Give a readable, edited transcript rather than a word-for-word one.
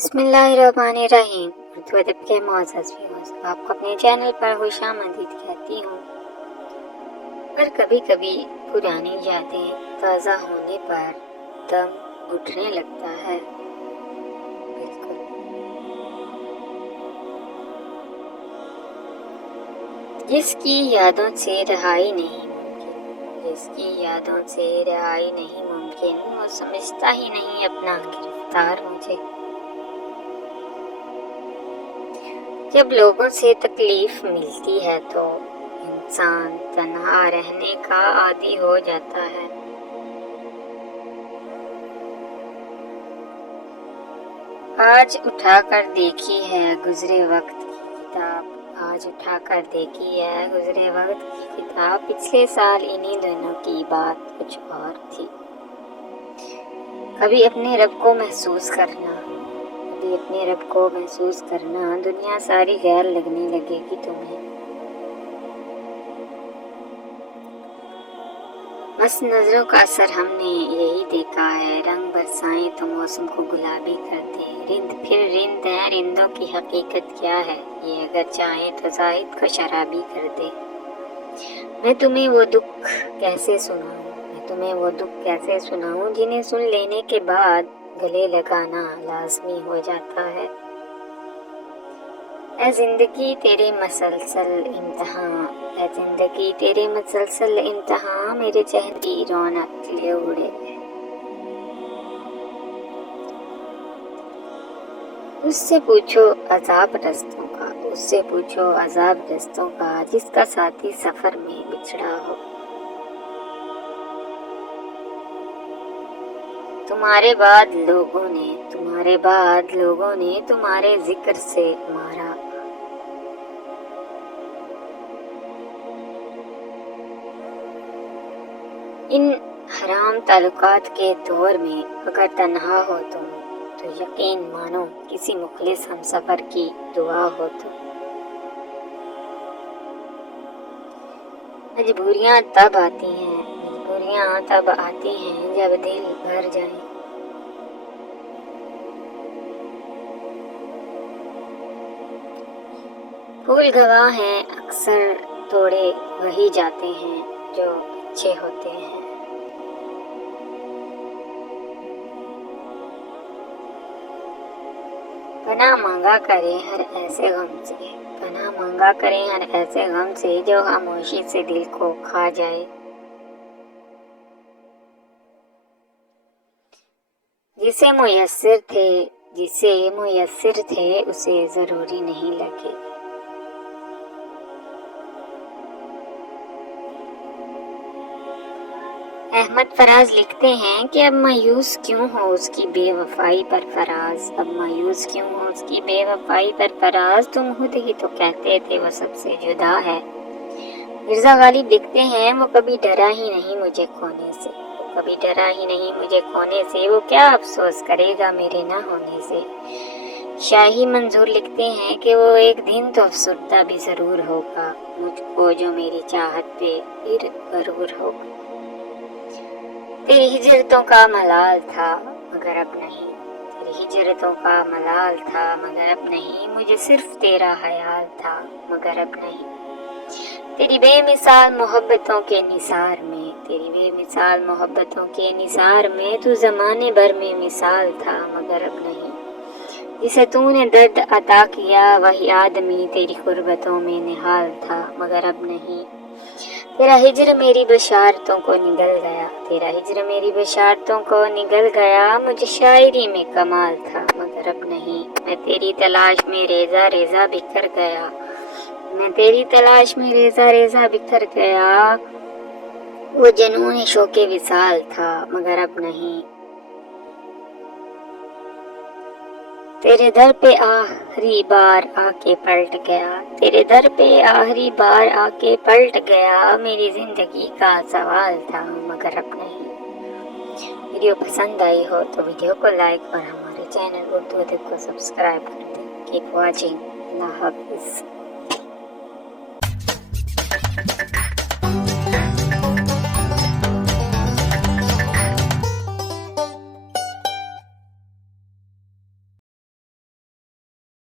बिस्मिल्लाहिर्रहमानिर्रहीम। उर्दू अदब के मुअज़्ज़ज़ व्यूअर्स, आपको अपने चैनल पर खुशामदीद कहती हूँ। पर कभी कभी पुरानी यादें ताज़ा होने पर दम घुटने लगता है। बिल्कुल, जिसकी यादों से रहाई नहीं मुमकिन, जिसकी यादों से रहाई नहीं मुमकिन, वो समझता ही नहीं अपना गिरफ्तार मुझे। जब लोगों से तकलीफ मिलती है तो इंसान तन्हा रहने का आदी हो जाता है। आज उठाकर देखी है गुजरे वक्त की किताब, आज उठाकर देखी है गुजरे वक्त की किताब। पिछले साल इन्हीं दिनों की बात कुछ और थी। कभी अपने रब को महसूस करना, कभी अपने रब को महसूस करना, दुनिया सारी गैर लगने लगेगी तुम्हें। बस नजरों का असर हमने यही देखा है, रंग बरसाएं तो मौसम को गुलाबी कर दे। रिंद फिर रिंद है, रिंदों की हकीकत क्या है, ये अगर चाहे तो जाहिद को शराबी कर दे। मैं तुम्हें वो दुख कैसे सुनाऊं, मैं तुम्हें वो दुख कैसे सुनाऊं, जिन्हें सुन लेने के बाद गले लगाना लाजमी हो जाता है। ऐ जिंदगी तेरे मसलसल इम्तहां, ऐ जिंदगी तेरे मसलसल इम्तहां, मेरे चेहरे की रौनक ले उड़े। उससे पूछो अजाब रस्तों का, उससे पूछो अजाब रस्तों का, जिसका साथी सफर में बिछड़ा हो। तुम्हारे बाद लोगों ने तुम्हारे जिक्र से मारा। इन हराम ताल्लुकात के दौर में अगर तन्हा हो तुम तो यकीन मानो किसी मुखलिस हमसफर की दुआ हो तुम। मजबूरियां तब आती हैं जब दिल भर जाए। फूल गवाह हैं, अक्सर तोड़े वही जाते हैं जो अच्छे होते हैं। पनाह मांगा करें हर ऐसे गम से, पनाह मांगा करें हर ऐसे गम से जो खामोशी से दिल को खा जाए। जिसे मुयस्सिर थे उसे जरूरी नहीं लगे। अहमद फराज लिखते हैं कि अब मायूस क्यों हो उसकी बेवफाई पर फराज, अब मायूस क्यों हो उसकी बेवफाई पर फराज, तुम खुद ही तो कहते थे वो सबसे जुदा है। मिर्जा गालिब लिखते हैं वो कभी डरा ही नहीं मुझे खोने से, वो कभी डरा ही नहीं मुझे खोने से, वो क्या अफसोस करेगा मेरे ना होने से। शाही मंजूर लिखते हैं कि वो एक दिन तो अफसरदा भी जरूर होगा, मुझको जो मेरी चाहत पे फिर गरूर होगा। तेरी हिजरतों का मलाल था मगर अब नहीं, तेरी हिजरतों का मलाल था मगर अब नहीं, मुझे सिर्फ तेरा ख्याल था मगर अब नहीं। तेरी बेमिसाल मोहब्बतों के निसार में, तेरी बेमिसाल मोहब्बतों के निसार में, तू जमाने भर में मिसाल था मगर अब नहीं। जिसे तूने दर्द अता किया वही आदमी तेरी कुर्बतों में निहाल था मगर अब नहीं। तेरा हिज्र मेरी बशारतों को निगल गया, तेरा हिज्र मेरी बशारतों को निगल गया, मुझे शायरी में कमाल था मगर अब नहीं। मैं तेरी तलाश में रेजा रेजा बिखर गया, मैं तेरी तलाश में रेजा रेजा बिखर गया, वो जनून शौके विसाल था मगर अब नहीं। तेरे दर पे आखिरी बार आके पलट गया, तेरे दर पे आखिरी बार आके पलट गया, मेरी जिंदगी का सवाल था मगर अब नहीं। वीडियो पसंद आई हो तो वीडियो को लाइक और हमारे चैनल उर्दू अदब को सब्सक्राइब कर दें। Keep watching. अल्लाह हाफिज़।